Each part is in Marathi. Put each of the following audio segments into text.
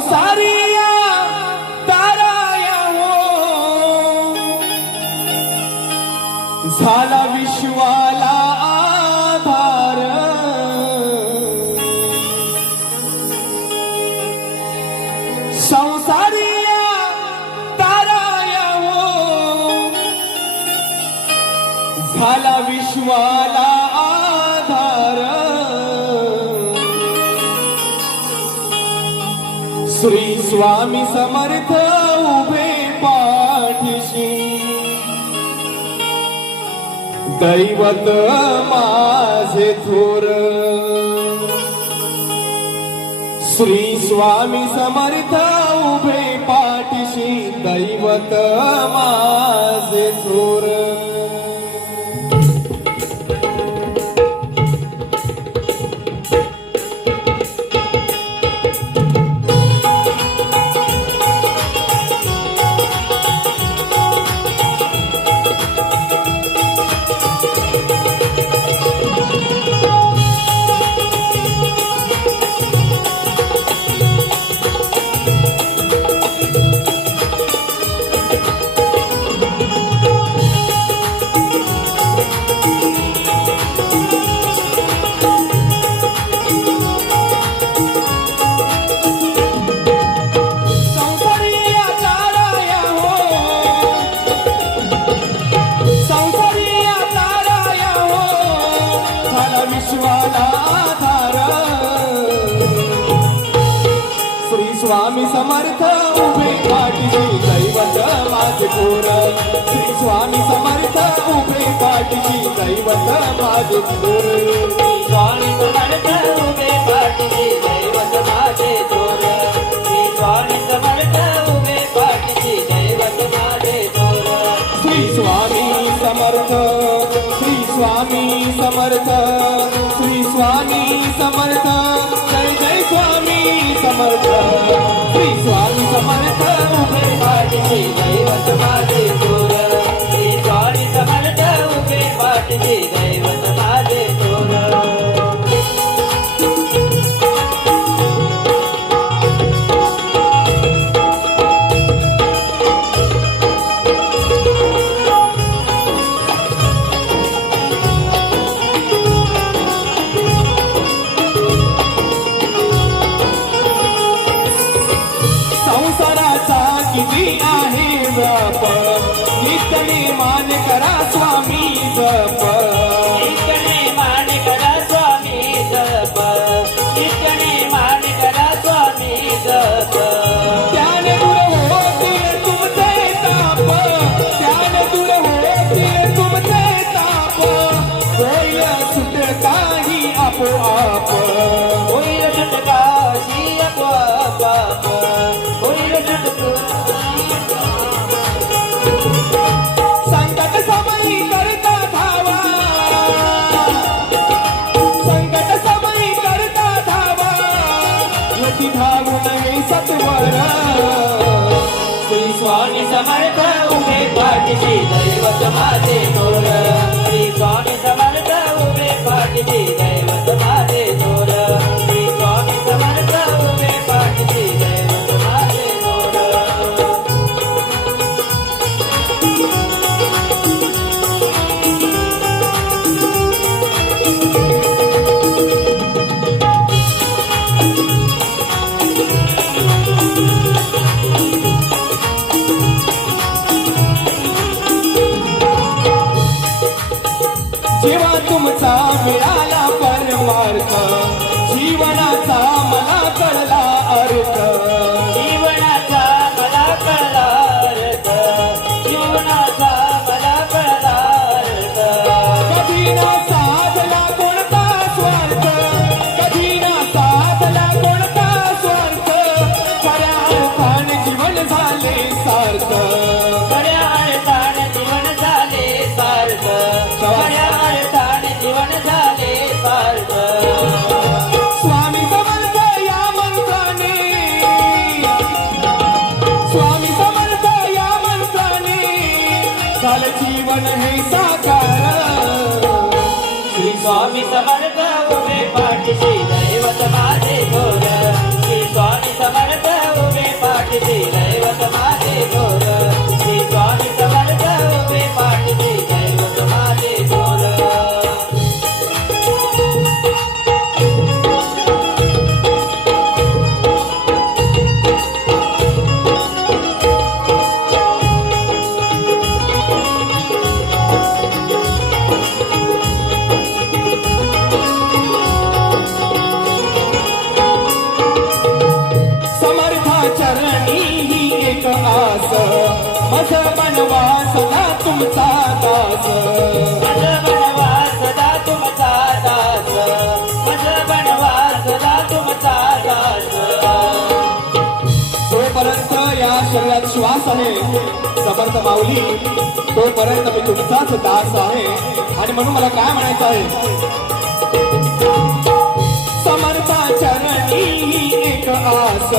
संसारिया ताराया हो झाला विश्वाला आधार संसारिया ताराया हो झाला विश्वाला आधार श्री स्वामी समर्थ उभे पाठीशी दैवत माझे थोर श्री स्वामी समर्थ उभे पाठीशी दैवत माझे थोर स्वामी समर्थ उभे पाठीशी दैवत माझे थोर श्री स्वामी समर्थ उभे पाठीशी दैवत माझे थोर स्वामी समर्थ उभे पाठीशी दैवत माझे थोर श्री स्वामी समर्थ उभे पाठीशी दैवत माझे थोर श्री स्वामी समर्थ श्री स्वामी समर्थ श्री स्वामी समर्थ जय जय स्वामी समर्थ श्री स्वामी समर्थ उभे पाठीशी दैवत माझे थोर श्री स्वामी समर्थ उभे पाठीशी दैवत माझे थोर संसाराचा किती आहे जप नित्य मान करा स्वामी जप नित्यने मान करा स्वामी जप नित्यने मान करा स्वामी जप त्याने दूर होतील तुमचे ताप त्याने दूर होतील तुमचे ताप होईल सुटका ही आपोआप होईल सुटका ही आपोआप होईल सुटका संकट समयी करता धावा संकट समयी करता धावा यती धावून हे सत्वर श्री स्वामी समर्थ उभे पाठीशी दैवत माझे थोर श्री स्वामी समर्थ उभे पाठीशी दैवत माझे थोर श्री स्वामी समर्थ उभे पाठीशी दैवत माझे थोर जेव्हा तुमचा मिळाला परमार्थ जीवनाचा मला कळला अर्थ जीवनाचा मला कळला अर्थ जीवनाचा मला कळला अर्थ कधी ना साधला कोणता स्वार्थ कधी ना साधला कोणता स्वार्थ खऱ्या अर्थाने जीवन झाले सार्थ खऱ्या अर्थाने जीवन झाले सार्थ खऱ्या अर्थाने जीवन झाले सार्थ स्वामी समर्थ या मंत्राने स्वामी समर्थ या मंत्राने झालं जीवन हे साकार श्री स्वामी समर्थ उभे पाठीशी दैवत माझे थोर श्री स्वामी समर्थ पाठीशी दैवत माझे थोर श्री स्वामी समर्थ उभे पाठीशी दैवत माझे थोर समर्था चरणी ही एक आस मज बनवा सदा तुमचा दास मज बनवा सदा तुमचा दास मज बनवा सदा तुमचा दास जोपर्यंत या शरीरात श्वास आहे समर्थ माऊली तोपर्यंत मी तुमचाच दास आहे आणि म्हणून मला काय म्हणायचं आहे समर्था चरणी ही एक आस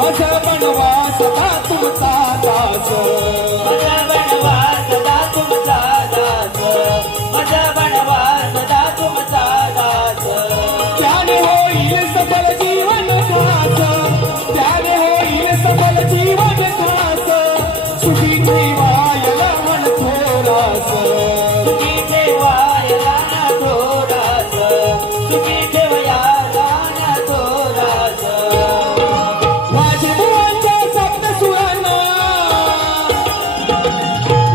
मज बनवा सदा तुमचा दास मज बनवा सदा तुमचा दास मज बनवा सदा तुमचा दास त्याने होईल सफल जीवन खास त्याने होईल सफल जीवन खास सुखी ठेवायला म्हण थोरास सुखी ठेवायला ना थोरास सुखी ठेवायला ना थोरास माझे बुवांच्या सप्त सुरांना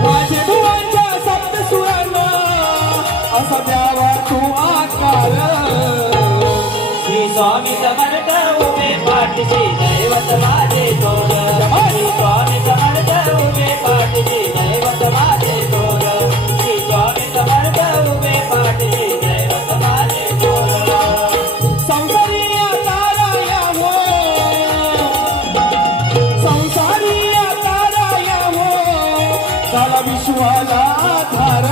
माझे बुवांच्या सप्त सुरांना असा द्यावा तू आकार श्री स्वामी समर्थ उभे पाठीशी दैवत माझे थोर श्री स्वामी समर्थ उभे पाठीशी दैवत माझे थोर श्री स्वामी समर्थ उभे पाठीशी दैवत माझे थोर संसारी ताराया हो संसारी ताराया हो सारा विश्वाला आधार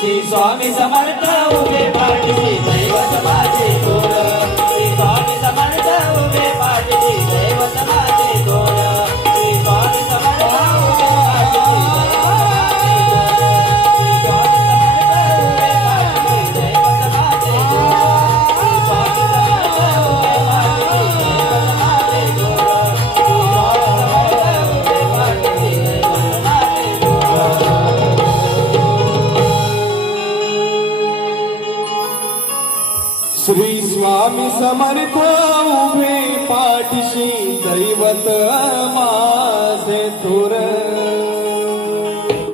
श्री स्वामी समर्थ उभे पाठीशी दैवत माझे थोर श्री स्वामी समर्थ उभे पाठीशी दैवत माझे थोर श्री स्वामी समर्थ उभे पाठीशी दैवत माझे थोर श्री स्वामी समर्थ उभे पाठीशी दैवत माझे थोर श्री स्वामी समर्थ उभे पाठीशी दैवत माझे थोर श्री स्वामी समर्थ उभे पाठीशी दैवत माझे थोर